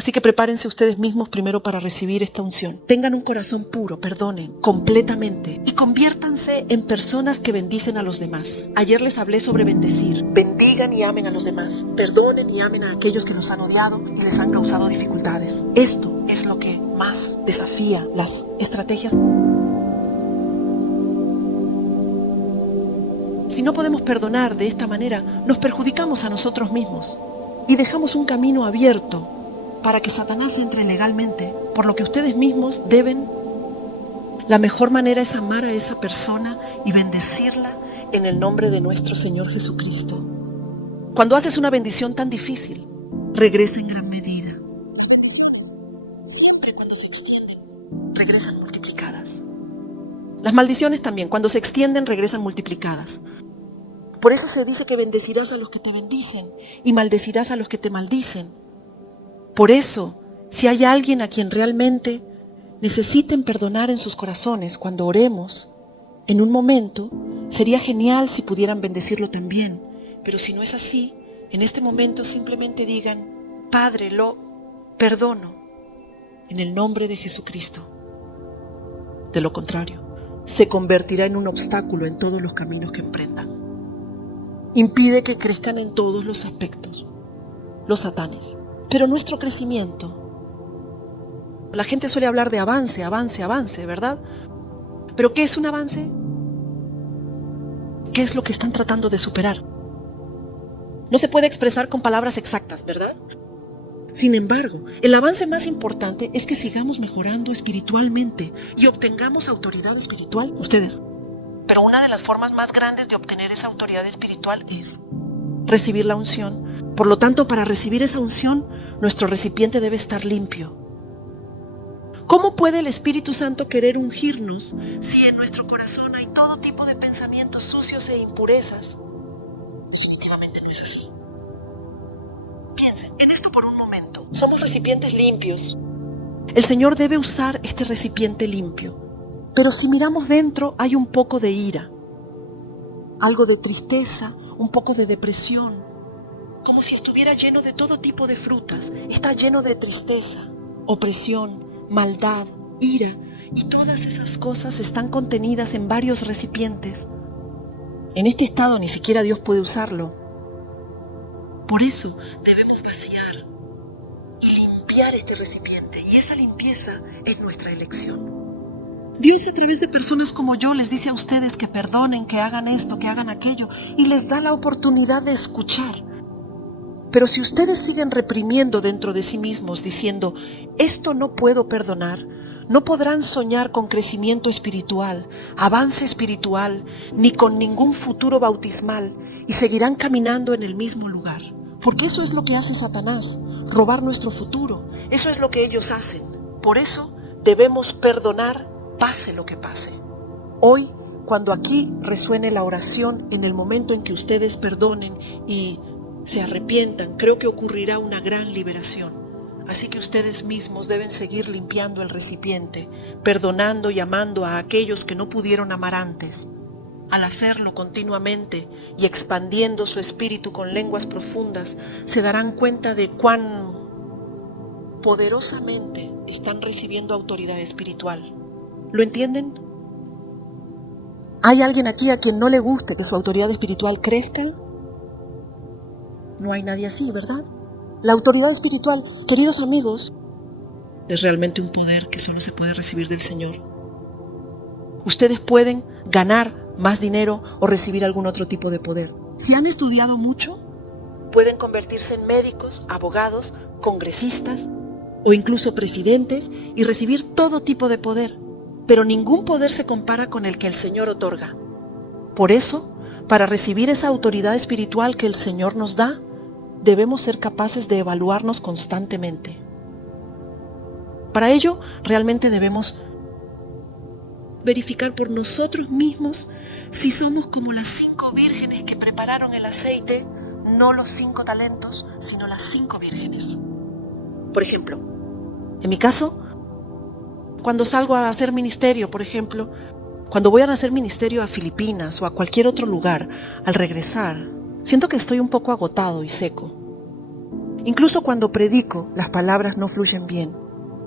Así que prepárense ustedes mismos primero para recibir esta unción. Tengan un corazón puro, perdonen completamente y conviértanse en personas que bendicen a los demás. Ayer les hablé sobre bendecir. Bendigan y amen a los demás. Perdonen y amen a aquellos que los han odiado y les han causado dificultades. Esto es lo que más desafía las estrategias. Si no podemos perdonar de esta manera, nos perjudicamos a nosotros mismos y dejamos un camino abierto para que Satanás entre legalmente, por lo que ustedes mismos deben. La mejor manera es amar a esa persona y bendecirla en el nombre de nuestro Señor Jesucristo. Cuando haces una bendición tan difícil, regresa en gran medida. Siempre cuando se extienden, regresan multiplicadas. Las maldiciones también, cuando se extienden, regresan multiplicadas. Por eso se dice que bendecirás a los que te bendicen y maldecirás a los que te maldicen. Por eso, si hay alguien a quien realmente necesiten perdonar en sus corazones cuando oremos, en un momento, sería genial si pudieran bendecirlo también. Pero si no es así, en este momento simplemente digan: Padre, lo perdono en el nombre de Jesucristo. De lo contrario, se convertirá en un obstáculo en todos los caminos que emprendan. Impide que crezcan en todos los aspectos los satanes. Pero nuestro crecimiento, la gente suele hablar de avance, ¿verdad? ¿Pero qué es un avance? ¿Qué es lo que están tratando de superar? No se puede expresar con palabras exactas, ¿verdad? Sin embargo, el avance más importante es que sigamos mejorando espiritualmente y obtengamos autoridad espiritual, ustedes. Pero una de las formas más grandes de obtener esa autoridad espiritual es recibir la unción. Por lo tanto, para recibir esa unción, nuestro recipiente debe estar limpio. ¿Cómo puede el Espíritu Santo querer ungirnos si en nuestro corazón hay todo tipo de pensamientos sucios e impurezas? Definitivamente no es así. Piensen en esto por un momento. Somos recipientes limpios. El Señor debe usar este recipiente limpio. Pero si miramos dentro, hay un poco de ira, algo de tristeza, un poco de depresión, como si estuviera lleno de todo tipo de frutas. Está lleno de tristeza, opresión, maldad, ira, y todas esas cosas están contenidas en varios recipientes. En este estado ni siquiera Dios puede usarlo. Por eso debemos vaciar y limpiar este recipiente, y esa limpieza es nuestra elección. Dios, a través de personas como yo, les dice a ustedes que perdonen, que hagan esto, que hagan aquello, y les da la oportunidad de escuchar. Pero si ustedes siguen reprimiendo dentro de sí mismos, diciendo: esto no puedo perdonar, no podrán soñar con crecimiento espiritual, avance espiritual, ni con ningún futuro bautismal, y seguirán caminando en el mismo lugar. Porque eso es lo que hace Satanás, robar nuestro futuro. Eso es lo que ellos hacen. Por eso debemos perdonar, pase lo que pase. Hoy, cuando aquí resuene la oración, en el momento en que ustedes perdonen y se arrepientan, creo que ocurrirá una gran liberación. Así que ustedes mismos deben seguir limpiando el recipiente, perdonando y amando a aquellos que no pudieron amar antes. Al hacerlo continuamente y expandiendo su espíritu con lenguas profundas, se darán cuenta de cuán poderosamente están recibiendo autoridad espiritual. ¿Lo entienden? ¿Hay alguien aquí a quien no le guste que su autoridad espiritual crezca? No hay nadie así, ¿verdad? La autoridad espiritual, queridos amigos, es realmente un poder que solo se puede recibir del Señor. Ustedes pueden ganar más dinero o recibir algún otro tipo de poder. Si han estudiado mucho, pueden convertirse en médicos, abogados, congresistas o incluso presidentes y recibir todo tipo de poder. Pero ningún poder se compara con el que el Señor otorga. Por eso, para recibir esa autoridad espiritual que el Señor nos da, debemos ser capaces de evaluarnos constantemente. Para ello, realmente debemos verificar por nosotros mismos si somos como las 5 vírgenes que prepararon el aceite, no los 5 talentos, sino las 5 vírgenes. Por ejemplo, en mi caso, cuando salgo a hacer ministerio, por ejemplo, cuando voy a hacer ministerio a Filipinas o a cualquier otro lugar, al regresar, siento que estoy un poco agotado y seco. Incluso cuando predico, las palabras no fluyen bien.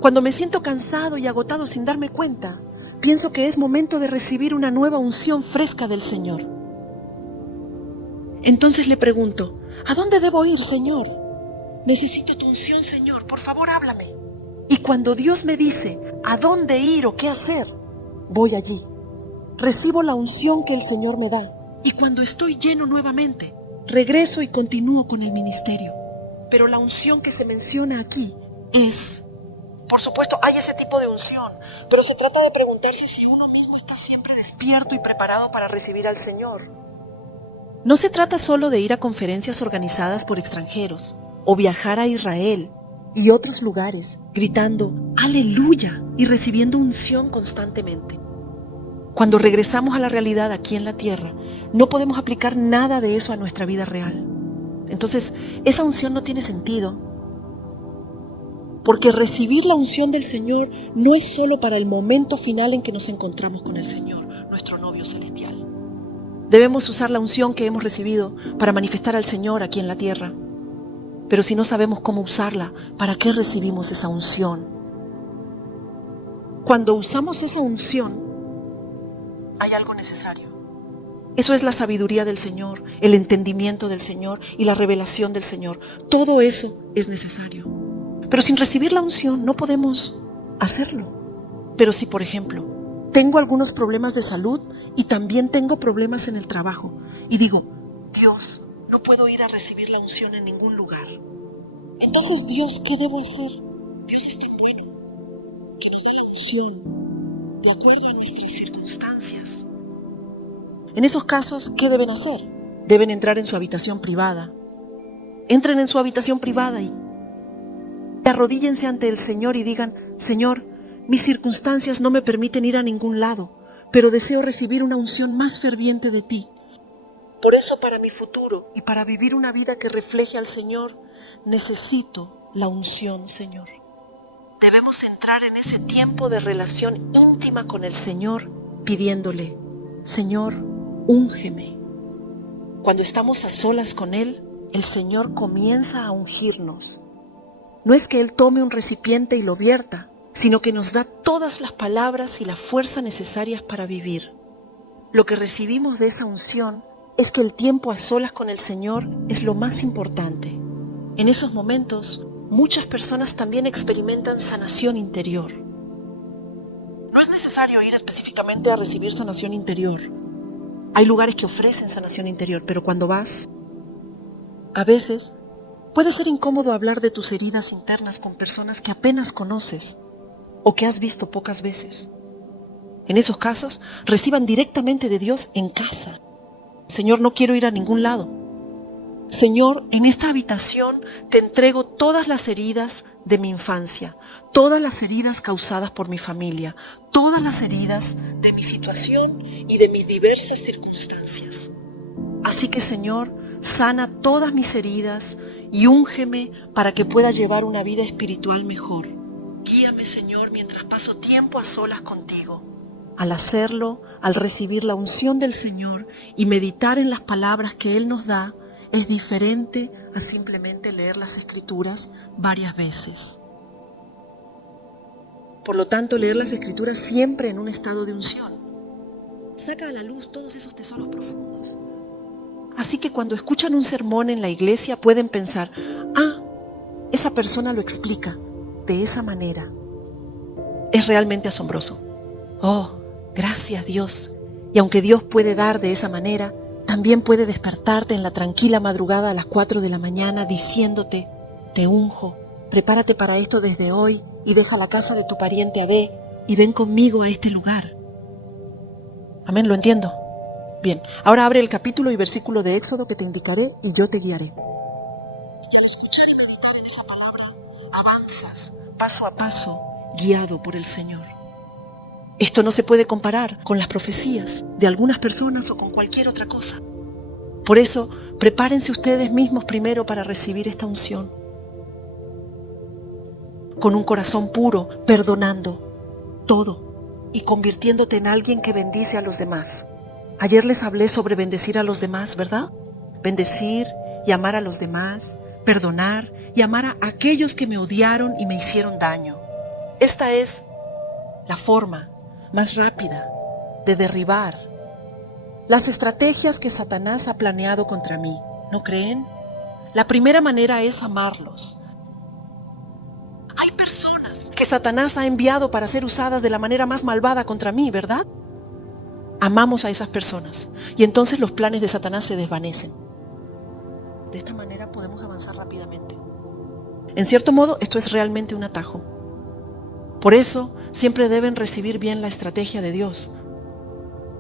Cuando me siento cansado y agotado sin darme cuenta, pienso que es momento de recibir una nueva unción fresca del Señor. Entonces le pregunto, ¿a dónde debo ir, Señor? Necesito tu unción, Señor, por favor háblame. Y cuando Dios me dice a dónde ir o qué hacer, voy allí. Recibo la unción que el Señor me da. Y cuando estoy lleno nuevamente, regreso y continúo con el ministerio. Pero la unción que se menciona aquí es... Por supuesto, hay ese tipo de unción, pero se trata de preguntarse si uno mismo está siempre despierto y preparado para recibir al Señor. No se trata solo de ir a conferencias organizadas por extranjeros, o viajar a Israel y otros lugares, gritando ¡Aleluya! Y recibiendo unción constantemente. Cuando regresamos a la realidad aquí en la tierra, no podemos aplicar nada de eso a nuestra vida real. Entonces, esa unción no tiene sentido, porque recibir la unción del Señor no es solo para el momento final en que nos encontramos con el Señor, nuestro novio celestial. Debemos usar la unción que hemos recibido para manifestar al Señor aquí en la tierra. Pero si no sabemos cómo usarla, ¿para qué recibimos esa unción? Cuando usamos esa unción, hay algo necesario. Eso es la sabiduría del Señor, el entendimiento del Señor y la revelación del Señor. Todo eso es necesario. Pero sin recibir la unción no podemos hacerlo. Pero si, por ejemplo, tengo algunos problemas de salud y también tengo problemas en el trabajo y digo, Dios, no puedo ir a recibir la unción en ningún lugar. Entonces, Dios, ¿qué debo hacer? Dios es tan bueno que nos da la unción de acuerdo a nuestras circunstancias. En esos casos, ¿qué deben hacer? Deben entrar en su habitación privada. Entren en su habitación privada y arrodíllense ante el Señor y digan, Señor, mis circunstancias no me permiten ir a ningún lado, pero deseo recibir una unción más ferviente de ti. Por eso, para mi futuro y para vivir una vida que refleje al Señor, necesito la unción, Señor. Debemos entrar en ese tiempo de relación íntima con el Señor, pidiéndole, Señor, úngeme. Cuando estamos a solas con Él, el Señor comienza a ungirnos. No es que Él tome un recipiente y lo vierta, sino que nos da todas las palabras y la fuerza necesarias para vivir. Lo que recibimos de esa unción es que el tiempo a solas con el Señor es lo más importante. En esos momentos, muchas personas también experimentan sanación interior. No es necesario ir específicamente a recibir sanación interior. Hay lugares que ofrecen sanación interior, pero cuando vas, a veces puede ser incómodo hablar de tus heridas internas con personas que apenas conoces o que has visto pocas veces. En esos casos, reciban directamente de Dios en casa. Señor, no quiero ir a ningún lado. Señor, en esta habitación te entrego todas las heridas de mi infancia, todas las heridas causadas por mi familia, todas las heridas de mi situación y de mis diversas circunstancias. Así que, Señor, sana todas mis heridas y úngeme para que pueda llevar una vida espiritual mejor. Guíame, Señor, mientras paso tiempo a solas contigo. Al hacerlo, al recibir la unción del Señor y meditar en las palabras que Él nos da, es diferente a simplemente leer las Escrituras varias veces. Por lo tanto, leer las Escrituras siempre en un estado de unción saca a la luz todos esos tesoros profundos. Así que cuando escuchan un sermón en la iglesia pueden pensar, esa persona lo explica de esa manera. Es realmente asombroso. Oh, gracias Dios. Y aunque Dios puede dar de esa manera, también puede despertarte en la tranquila madrugada a las 4 de la mañana diciéndote, te unjo, prepárate para esto desde hoy y deja la casa de tu pariente Abé y ven conmigo a este lugar. Amén, ¿lo entiendo? Bien, ahora abre el capítulo y versículo de Éxodo que te indicaré y yo te guiaré. Y al escuchar y meditar en esa palabra, avanzas paso a paso, guiado por el Señor. Esto no se puede comparar con las profecías de algunas personas o con cualquier otra cosa. Por eso, prepárense ustedes mismos primero para recibir esta unción. Con un corazón puro, perdonando todo y convirtiéndote en alguien que bendice a los demás. Ayer les hablé sobre bendecir a los demás, ¿verdad? Bendecir y amar a los demás, perdonar y amar a aquellos que me odiaron y me hicieron daño. Esta es la forma más rápida de derribar las estrategias que Satanás ha planeado contra mí. ¿No creen? La primera manera es amarlos. Hay personas que Satanás ha enviado para ser usadas de la manera más malvada contra mí, ¿verdad? Amamos a esas personas y entonces los planes de Satanás se desvanecen. De esta manera podemos avanzar rápidamente. En cierto modo, esto es realmente un atajo. Por eso, siempre deben recibir bien la estrategia de Dios.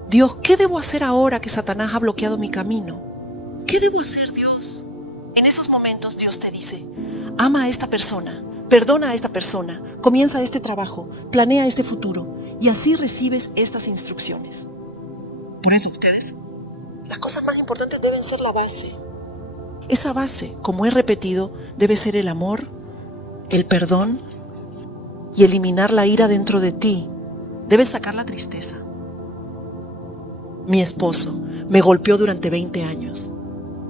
Dios, ¿qué debo hacer ahora que Satanás ha bloqueado mi camino? ¿Qué debo hacer, Dios? En esos momentos Dios te dice, ama a esta persona, perdona a esta persona, comienza este trabajo, planea este futuro y así recibes estas instrucciones. Por eso ustedes, las cosas más importantes deben ser la base. Esa base, como he repetido, debe ser el amor, el perdón y eliminar la ira dentro de ti. Debes sacar la tristeza. Mi esposo me golpeó durante 20 años.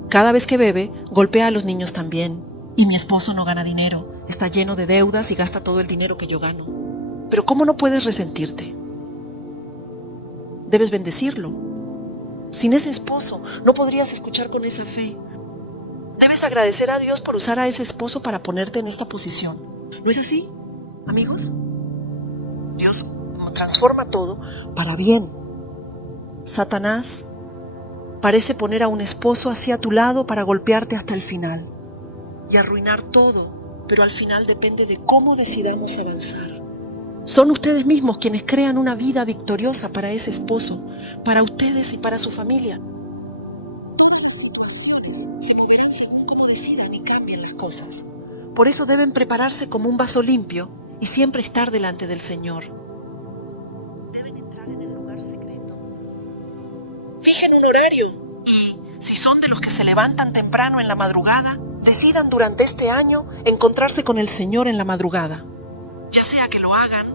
Cada vez que bebe, golpea a los niños también. Y mi esposo no gana dinero, está lleno de deudas y gasta todo el dinero que yo gano. Pero ¿cómo no puedes resentirte? Debes bendecirlo. Sin ese esposo no podrías escuchar con esa fe. Debes agradecer a Dios por usar a ese esposo para ponerte en esta posición. ¿No es así, amigos? Dios transforma todo para bien. Satanás parece poner a un esposo hacia tu lado para golpearte hasta el final y arruinar todo, pero al final depende de cómo decidamos avanzar. Son ustedes mismos quienes crean una vida victoriosa para ese esposo, para ustedes y para su familia. Todas las situaciones se moverán según cómo decidan y cambien las cosas. Por eso deben prepararse como un vaso limpio y siempre estar delante del Señor. Deben entrar en el lugar secreto. Fijen un horario y, si son de los que se levantan temprano en la madrugada, decidan durante este año encontrarse con el Señor en la madrugada. Ya sea que lo hagan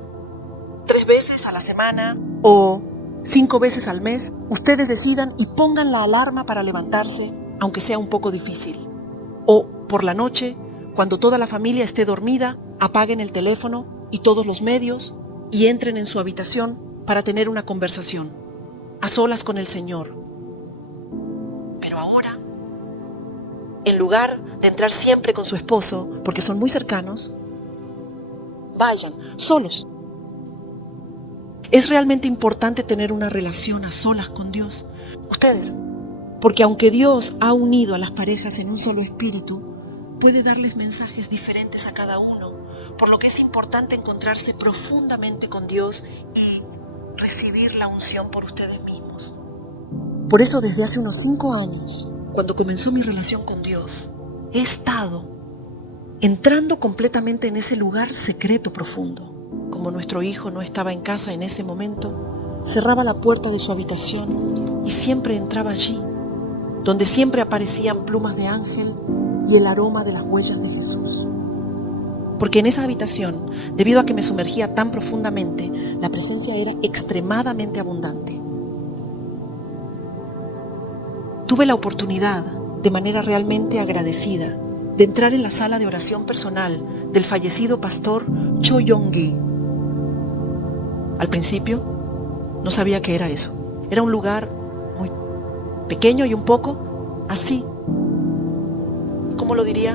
3 veces a la semana o 5 veces al mes, ustedes decidan y pongan la alarma para levantarse, aunque sea un poco difícil. O por la noche, cuando toda la familia esté dormida, apaguen el teléfono y todos los medios y entren en su habitación para tener una conversación, a solas con el Señor. Pero ahora, en lugar de entrar siempre con su esposo, porque son muy cercanos, vayan solos. Es realmente importante tener una relación a solas con Dios. Ustedes, porque aunque Dios ha unido a las parejas en un solo espíritu, puede darles mensajes diferentes a cada uno, por lo que es importante encontrarse profundamente con Dios y recibir la unción por ustedes mismos. Por eso desde hace unos 5 años, cuando comenzó mi relación con Dios, he estado entrando completamente en ese lugar secreto profundo. Como nuestro hijo no estaba en casa en ese momento, cerraba la puerta de su habitación y siempre entraba allí, donde siempre aparecían plumas de ángel y el aroma de las huellas de Jesús. Porque en esa habitación, debido a que me sumergía tan profundamente, la presencia era extremadamente abundante. Tuve la oportunidad, de manera realmente agradecida, de entrar en la sala de oración personal del fallecido pastor Cho Yong-gi. Al principio, no sabía qué era eso. Era un lugar muy pequeño y un poco así. ¿Cómo lo diría?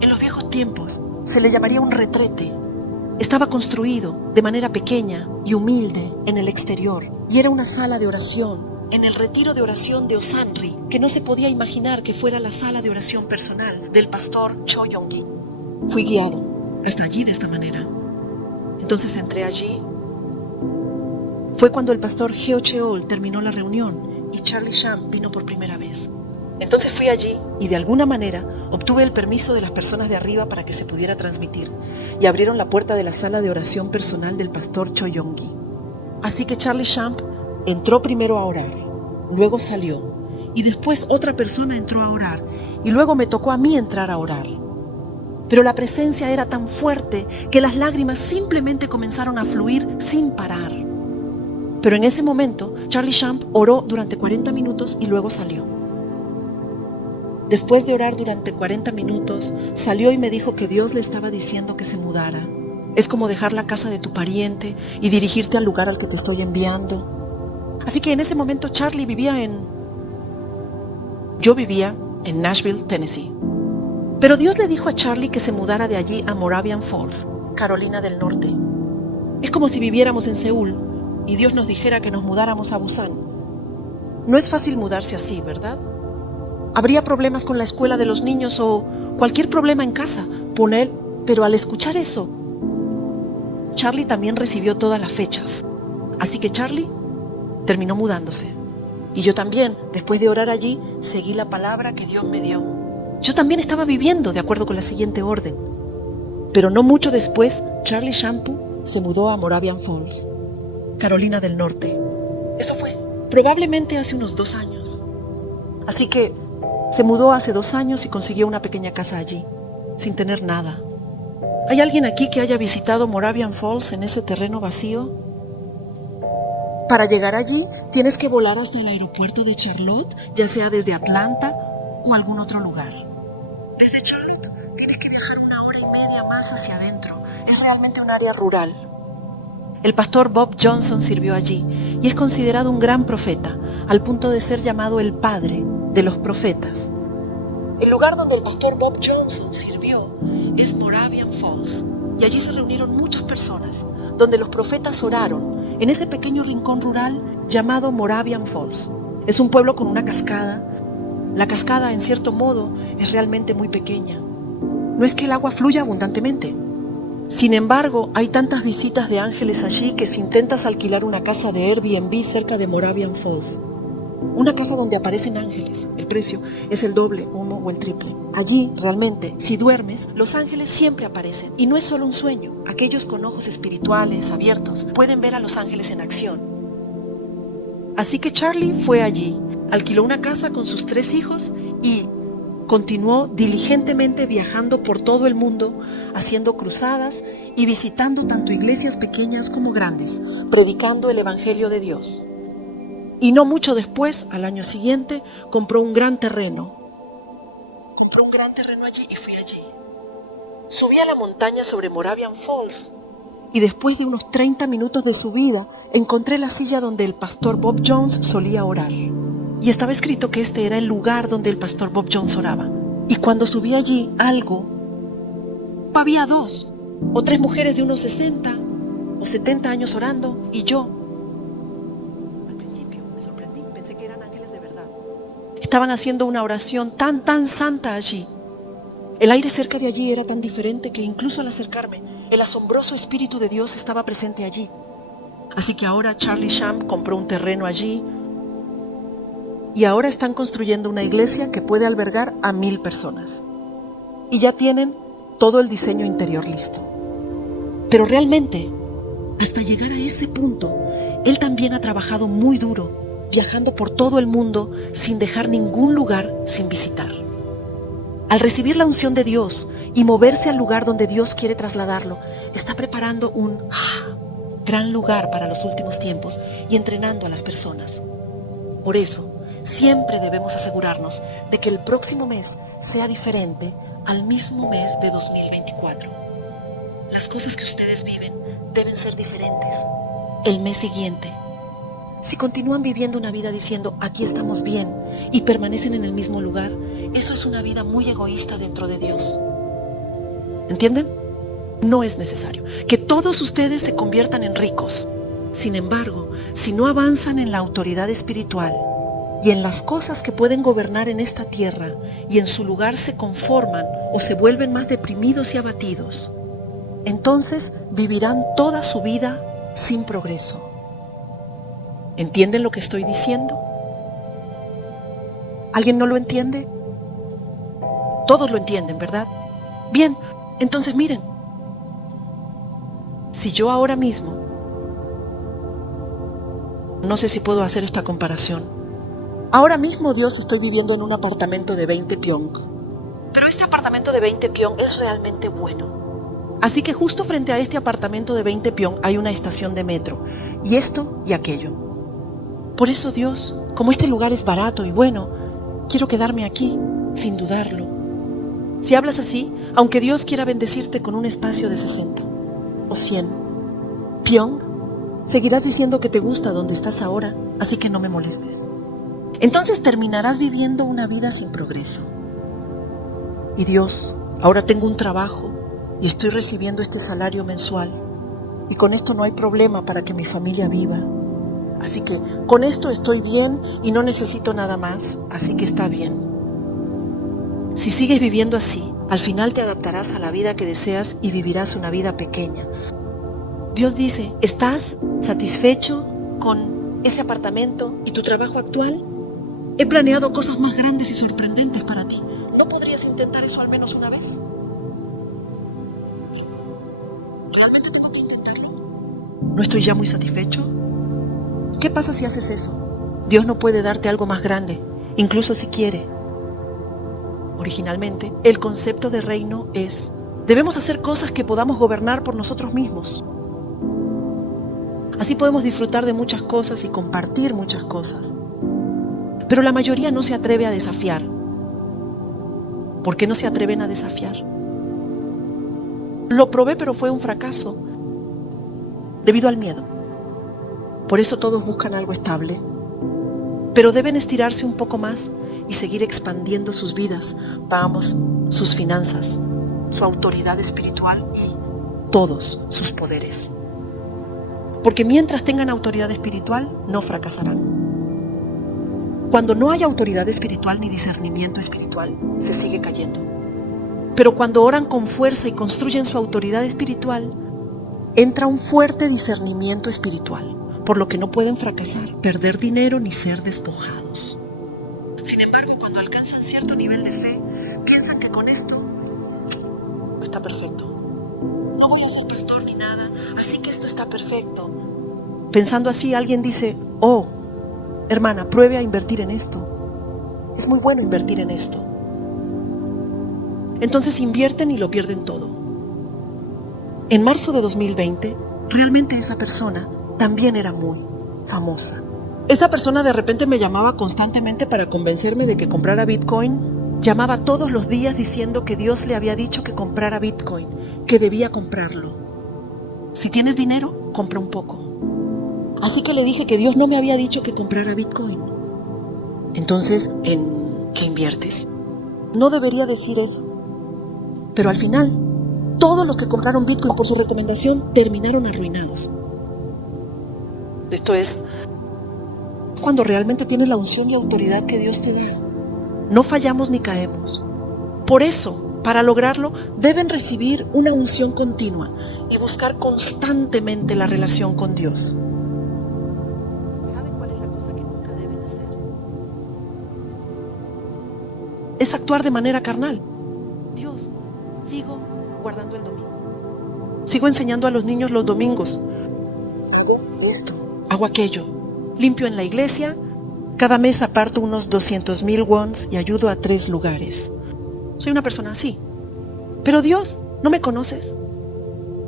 En los viejos tiempos se le llamaría un retrete. Estaba construido de manera pequeña y humilde en el exterior y era una sala de oración en el retiro de oración de Osanri, que no se podía imaginar que fuera la sala de oración personal del pastor Cho Yong-gi. Fui guiado hasta allí de esta manera. Entonces entré allí. Fue cuando el pastor Heo Cheol terminó la reunión y Charlie Champ vino por primera vez. Entonces fui allí y de alguna manera obtuve el permiso de las personas de arriba para que se pudiera transmitir y abrieron la puerta de la sala de oración personal del pastor Cho Yong-gi. Así que Charlie Champ entró primero a orar, luego salió y después otra persona entró a orar y luego me tocó a mí entrar a orar. Pero la presencia era tan fuerte que las lágrimas simplemente comenzaron a fluir sin parar. Pero en ese momento Charlie Champ oró durante 40 minutos y luego salió. Después de orar durante 40 minutos, salió y me dijo que Dios le estaba diciendo que se mudara. Es como dejar la casa de tu pariente y dirigirte al lugar al que te estoy enviando. Así que en ese momento Yo vivía en Nashville, Tennessee. Pero Dios le dijo a Charlie que se mudara de allí a Moravian Falls, Carolina del Norte. Es como si viviéramos en Seúl y Dios nos dijera que nos mudáramos a Busan. No es fácil mudarse así, ¿verdad? Habría problemas con la escuela de los niños o cualquier problema en casa, pero al escuchar eso, Charlie también recibió todas las fechas. Así que Charlie terminó mudándose. Y yo también, después de orar allí, seguí la palabra que Dios me dio. Yo también estaba viviendo de acuerdo con la siguiente orden. Pero no mucho después, Charlie Shampoo se mudó a Moravian Falls, Carolina del Norte. Eso fue probablemente hace unos 2 años. Así que se mudó hace 2 años y consiguió una pequeña casa allí, sin tener nada. ¿Hay alguien aquí que haya visitado Moravian Falls en ese terreno vacío? Para llegar allí, tienes que volar hasta el aeropuerto de Charlotte, ya sea desde Atlanta o algún otro lugar. Desde Charlotte tienes que viajar 1 hora y media más hacia adentro. Es realmente un área rural. El pastor Bob Johnson sirvió allí y es considerado un gran profeta, al punto de ser llamado el padre de los profetas. El lugar donde el pastor Bob Johnson sirvió es Moravian Falls, y allí se reunieron muchas personas, donde los profetas oraron en ese pequeño rincón rural llamado Moravian Falls. Es un pueblo con una cascada. La cascada, en cierto modo, es realmente muy pequeña. No es que el agua fluya abundantemente. Sin embargo, hay tantas visitas de ángeles allí que si intentas alquilar una casa de Airbnb cerca de Moravian Falls, una casa donde aparecen ángeles, el precio es el doble, 1 o el triple. Allí, realmente, si duermes, los ángeles siempre aparecen. Y no es solo un sueño. Aquellos con ojos espirituales abiertos pueden ver a los ángeles en acción. Así que Charlie fue allí, alquiló una casa con sus 3 hijos y continuó diligentemente viajando por todo el mundo, haciendo cruzadas y visitando tanto iglesias pequeñas como grandes, predicando el Evangelio de Dios. Y no mucho después, al año siguiente, compró un gran terreno. Allí y fui allí. Subí a la montaña sobre Moravian Falls y después de unos 30 minutos de subida, encontré la silla donde el pastor Bob Jones solía orar. Y estaba escrito que este era el lugar donde el pastor Bob Jones oraba. Y cuando subí allí, había 2 o 3 mujeres de unos 60 o 70 años orando y yo. Al principio me sorprendí, pensé que eran ángeles de verdad. Estaban haciendo una oración tan santa allí. El aire cerca de allí era tan diferente que incluso al acercarme, el asombroso Espíritu de Dios estaba presente allí. Así que ahora Charlie Sham compró un terreno allí y ahora están construyendo una iglesia que puede albergar a 1000 personas. Y ya tienen todo el diseño interior listo. Pero realmente, hasta llegar a ese punto, él también ha trabajado muy duro, viajando por todo el mundo sin dejar ningún lugar sin visitar. Al recibir la unción de Dios y moverse al lugar donde Dios quiere trasladarlo, está preparando un gran lugar para los últimos tiempos y entrenando a las personas. Por eso, siempre debemos asegurarnos de que el próximo mes sea diferente al mismo mes de 2024. Las cosas que ustedes viven deben ser diferentes el mes siguiente. Si continúan viviendo una vida diciendo aquí estamos bien y permanecen en el mismo lugar, eso es una vida muy egoísta dentro de Dios. ¿Entienden? No es necesario que todos ustedes se conviertan en ricos. Sin embargo, si no avanzan en la autoridad espiritual y en las cosas que pueden gobernar en esta tierra y en su lugar se conforman o se vuelven más deprimidos y abatidos, entonces vivirán toda su vida sin progreso. ¿Entienden lo que estoy diciendo? ¿Alguien no lo entiende? Todos lo entienden, ¿verdad? Bien, entonces miren. Si yo ahora mismo, no sé si puedo hacer esta comparación. Ahora mismo, Dios, estoy viviendo en un apartamento de 20 pyong. Pero este apartamento de 20 pyong es realmente bueno. Así que justo frente a este apartamento de 20 pyong hay una estación de metro. Y esto y aquello. Por eso, Dios, como este lugar es barato y bueno, quiero quedarme aquí. sin dudarlo. Si hablas así, aunque Dios quiera bendecirte con un espacio de 60 o 100, Pyong, seguirás diciendo que te gusta donde estás ahora, así que no me molestes. Entonces terminarás viviendo una vida sin progreso. Y Dios, ahora tengo un trabajo y estoy recibiendo este salario mensual, y con esto no hay problema para que mi familia viva. Así que con esto estoy bien y no necesito nada más, así que está bien. Si sigues viviendo así, al final te adaptarás a la vida que deseas y vivirás una vida pequeña. Dios dice, ¿estás satisfecho con ese apartamento y tu trabajo actual? He planeado cosas más grandes y sorprendentes para ti. ¿No podrías intentar eso al menos una vez? Realmente tengo que intentarlo. ¿No estoy ya muy satisfecho? ¿Qué pasa si haces eso? Dios no puede darte algo más grande, incluso si quiere. Originalmente, el concepto de reino es, debemos hacer cosas que podamos gobernar por nosotros mismos. Así podemos disfrutar de muchas cosas y compartir muchas cosas. Pero la mayoría no se atreve a desafiar. ¿Por qué no se atreven a desafiar? Lo probé, pero fue un fracaso debido al miedo. Por eso todos buscan algo estable, pero deben estirarse un poco más y seguir expandiendo sus vidas, vamos, sus finanzas, su autoridad espiritual y todos sus poderes. Porque mientras tengan autoridad espiritual, no fracasarán. Cuando no hay autoridad espiritual ni discernimiento espiritual, se sigue cayendo. Pero cuando oran con fuerza y construyen su autoridad espiritual, entra un fuerte discernimiento espiritual, por lo que no pueden fracasar, perder dinero ni ser despojados. Sin embargo, cuando alcanzan cierto nivel de fe, piensan que con esto está perfecto. No voy a ser pastor ni nada, así que esto está perfecto. Pensando así, alguien dice, oh, hermana, pruebe a invertir en esto. Es muy bueno invertir en esto. Entonces invierten y lo pierden todo. En marzo de 2020, realmente esa persona también era muy famosa. Esa persona de repente me llamaba constantemente para convencerme de que comprara Bitcoin. Llamaba todos los días diciendo que Dios le había dicho que comprara Bitcoin, que debía comprarlo. Si tienes dinero, compra un poco. Así que le dije que Dios no me había dicho que comprara Bitcoin. Entonces, ¿en qué inviertes? No debería decir eso. Pero al final, todos los que compraron Bitcoin por su recomendación terminaron arruinados. Esto es cuando realmente tienes la unción y autoridad que Dios te da. No fallamos ni caemos. Por eso, para lograrlo, deben recibir una unción continua y buscar constantemente la relación con Dios. ¿Saben cuál es la cosa que nunca deben hacer? Es actuar de manera carnal. Dios, sigo guardando el domingo. Sigo enseñando a los niños los domingos. Hago esto, hago aquello. Limpio en la iglesia, cada mes aparto unos 200,000 wons y ayudo a 3 lugares. Soy una persona así. Pero Dios, ¿no me conoces?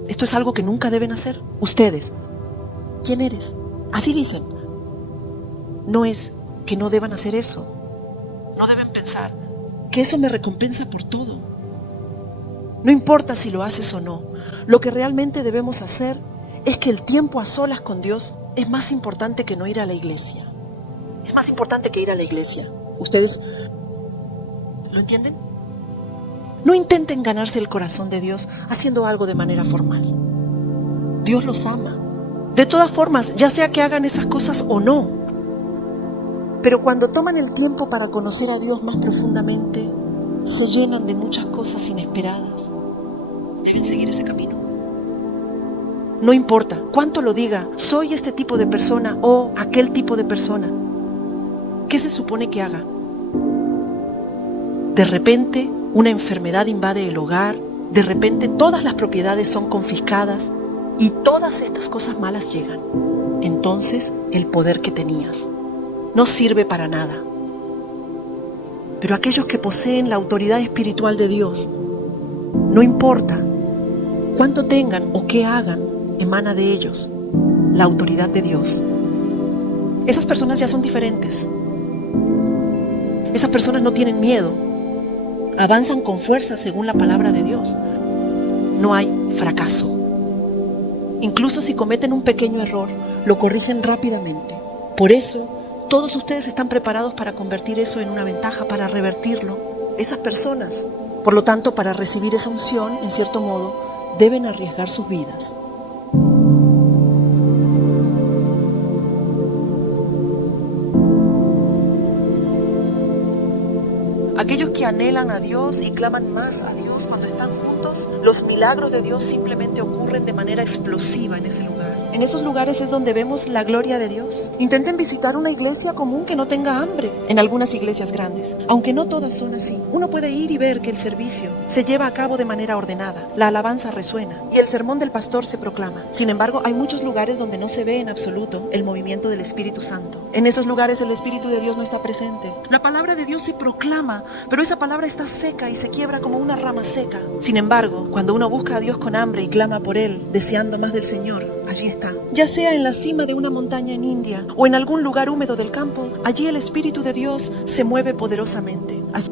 Esto es algo que nunca deben hacer. Ustedes, ¿quién eres? Así dicen. No es que no deban hacer eso. No deben pensar que eso me recompensa por todo. No importa si lo haces o no. Lo que realmente debemos hacer es que el tiempo a solas con Dios es más importante que no ir a la iglesia. Es más importante que ir a la iglesia. ¿Ustedes lo entienden? No intenten ganarse el corazón de Dios haciendo algo de manera formal. Dios los ama. De todas formas, ya sea que hagan esas cosas o no. Pero cuando toman el tiempo para conocer a Dios más profundamente, se llenan de muchas cosas inesperadas. Deben seguir ese camino. No importa cuánto lo diga, soy este tipo de persona o aquel tipo de persona. ¿Qué se supone que haga? De repente, una enfermedad invade el hogar, de repente todas las propiedades son confiscadas y todas estas cosas malas llegan. Entonces, el poder que tenías no sirve para nada. Pero aquellos que poseen la autoridad espiritual de Dios, no importa cuánto tengan o qué hagan, emana de ellos la autoridad de Dios. Esas personas ya son diferentes. Esas personas no tienen miedo. avanzan con fuerza según la palabra de Dios. No hay fracaso. Incluso si cometen un pequeño error, lo corrigen rápidamente. Por eso, todos ustedes están preparados para convertir eso en una ventaja, para revertirlo. Esas personas, por lo tanto, para recibir esa unción, en cierto modo, deben arriesgar sus vidas. Aquellos que anhelan a Dios y claman más a Dios cuando están juntos, los milagros de Dios simplemente ocurren de manera explosiva en ese lugar. En esos lugares es donde vemos la gloria de Dios. Intenten visitar una iglesia común que no tenga hambre, en algunas iglesias grandes, aunque no todas son así. Uno puede ir y ver que el servicio se lleva a cabo de manera ordenada, la alabanza resuena y el sermón del pastor se proclama. Sin embargo, hay muchos lugares donde no se ve en absoluto el movimiento del Espíritu Santo. En esos lugares el Espíritu de Dios no está presente. La palabra de Dios se proclama, pero esa palabra está seca y se quiebra como una rama seca. Sin embargo, cuando uno busca a Dios con hambre y clama por Él, deseando más del Señor, allí está. Ya sea en la cima de una montaña en India o en algún lugar húmedo del campo, allí el Espíritu de Dios se mueve poderosamente. Así